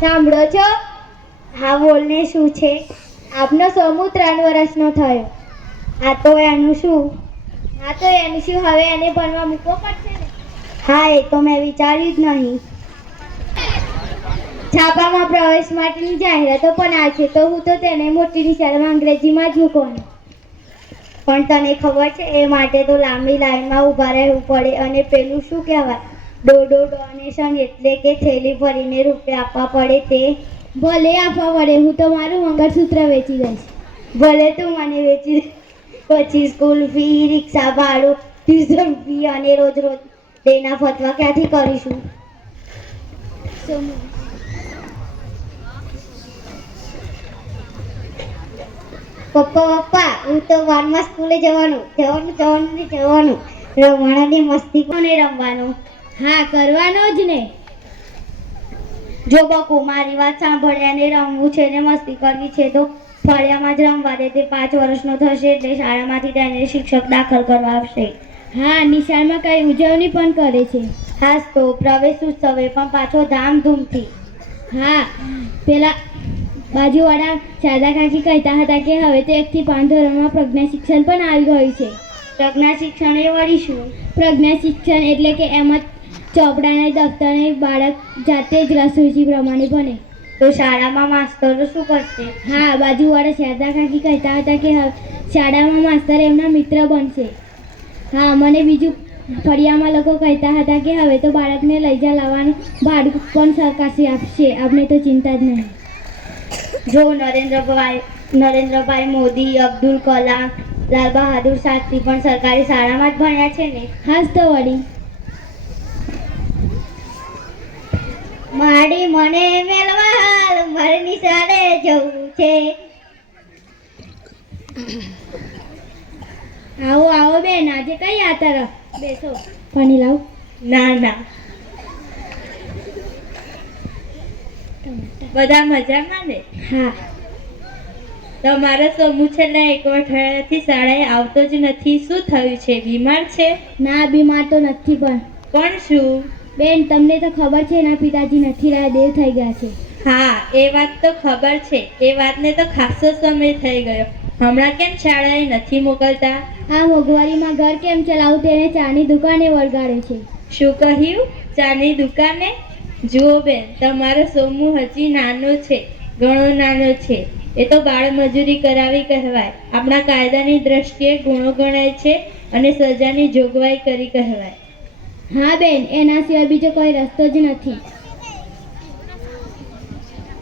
સાંભળો છો? હા બોલને, શું છે? આપનો સમૂહ 3 વર્ષનો થયો. આ તો એનું શું? હવે એને ભણવા મૂકવો પડશે ને. હા, એ તો મેં વિચાર્યું જ નહીં. છાપામાં પ્રવેશ માટેની જાહેરાતો પણ આવે છે, તો હું તો તેને મોટી નિશાળમાં અંગ્રેજીમાં જ મૂકવાનું. પણ તને ખબર છે, એ માટે તો લાંબી લાઈનમાં ઊભા રહેવું પડે. અને પેલું શું કહેવાય, ડોનેશન, એટલે કે થેલી ભરીને રૂપિયા આપવા પડે તે. ભલે આપવા પડે, હું તો મારું મંગળસૂત્ર વેચી દઈશ. ભલે તું મને વેચી દે. પછી સ્કૂલ ફી, રિક્ષા ભાડું, ટ્યુશન ફી અને રોજ ડેના ફતવા ક્યાંથી કરીશું? પપ્પા, હું તો વારમાં સ્કૂલે જવાનું. રમવાની મસ્તી કોને રમવાનું? હા, કરવાનો જ ને. જો બકુ, મારી વાત સાંભળ. એને રમવું છે ને મસ્તી કરવી છે તો ફળિયામાં જ રમવા દે. તે 5 વર્ષનો થશે એટલે શાળામાંથી તેને શિક્ષક દાખલ કરવા આવશે. હા, નિશાળમાં કઈ ઉજવણી પણ કરે છે. ખાસ તો પ્રવેશ ઉત્સવે પણ પાછો ધામધૂમથી. હા, પેલા બાજુવાળા શારદા કાકી કહેતા હતા કે હવે તો 1 થી 5 ધોરણમાં પ્રજ્ઞા શિક્ષણ પણ આવી ગયું છે. પ્રજ્ઞા શિક્ષણ એ વળી શું? પ્રજ્ઞા શિક્ષણ એટલે કે એમાં ચોપડાને દફતરને બાળક જાતે જ રસોઈ પ્રમાણે ભણે. તો શાળામાં માસ્તરો શું કરશે? હા, બાજુવાળા શારદા કાકી કહેતા હતા કે શાળામાં માસ્તર એમના મિત્ર બનશે. હા, મને બીજું ફળિયામાં લોકો કહેતા હતા કે હવે તો બાળકને લઈ લાવવાનું ભાડું પણ સરકારશ્રી આપશે. આપણે તો ચિંતા જ નહીં. જો નરેન્દ્રભાઈ મોદી, અબ્દુલ કલામ, લાલ બહાદુર શાસ્ત્રી પણ સરકારી શાળામાં જ ભણ્યા છે ને. હાસ તો વળી. માડી મને મેલવા હાલ, મારે નિશાળે જવું છે. આવો બેન, આજે કઈ આ તરફ બેસો. પાણી લાવ. ના. બધા મજામાં ને? હા. તમારો સમૂહ છેલ્લા 1 અઠવાડિયાથી શાળાએ આવતો જ નથી. શું થયું છે? બીમાર છે? ના, બીમાર તો નથી. પણ શું? બેન, તમને તો ખબર છે એના પિતાજી નથી રહ્યા, દેવ થઈ ગયા છે. હા, એ વાત તો ખબર છે. એ વાતને તો ખાસો સમય થઈ ગયો. હમણાં કેમ શાળાએ નથી મોકલતા? આ મોંઘવારીમાં ઘર કેમ ચલાવું, તેને ચાની દુકાને વળગાડે છે. શું કહ્યું? ચાની દુકાને? જુઓ બેન, તમારો સમૂહ હજી નાનો છે, ઘણો નાનો છે. એ તો બાળમજૂરી કરાવી કહેવાય. આપણા કાયદાની દ્રષ્ટિએ ગુનો ગણાય છે અને સજાની જોગવાઈ કરી કહેવાય. હા બેન, એના સિવાય બીજો કોઈ રસ્તો જ નથી.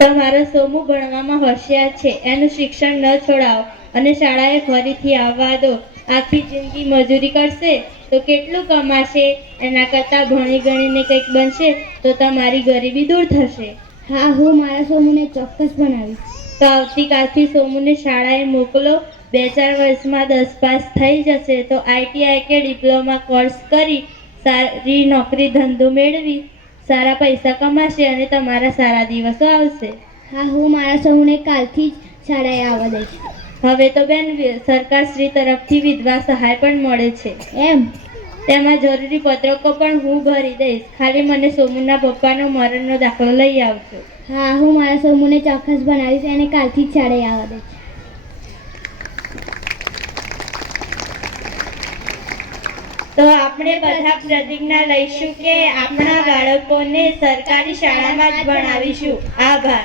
તમારો સમૂહ ભણવામાં હોશિયાર છે, એનું શિક્ષણ ન છોડાવો અને શાળાએ ફરીથી આવવા દો. આખી જિંદગી મજૂરી કરશે તો કેટલું કમાશે? એના કરતાં ભણી ગણીને કંઈક બનશે તો તમારી ગરીબી દૂર થશે. હા, હું મારા સમૂહને ચોક્કસ ભણાવીશ. તો આવતીકાલથી સોમુને શાળાએ મોકલો. 2-4 વર્ષમાં 10 પાસ થઈ જશે તો ITI કે ડિપ્લોમા કોર્સ કરી સારી નોકરી ધંધો મેળવી સારા પૈસા કમાશે અને તમારા સારા દિવસો આવશે. હા, હું મારા સમૂહને કાલથી જ શાળાએ આવવા દઈશ. હવે તો બેન, સરકારશ્રી તરફથી વિધવા સહાય પણ મળે છે. એમ? તેમાં જરૂરી પત્રકો પણ હું ભરી દઈશ. ખાલી મને સોમુના પપ્પાનો મરણનો દાખલો લઈ આવજો. હા, હું મારા સમૂહને ચોક્કસ બનાવીશ અને કાલથી જ શાળાએ આવવા દઈશ. તો આપણે બધા પ્રતિજ્ઞા લઈશું કે આપણા બાળકોને સરકારી શાળામાં જ ભણાવીશું. આભાર.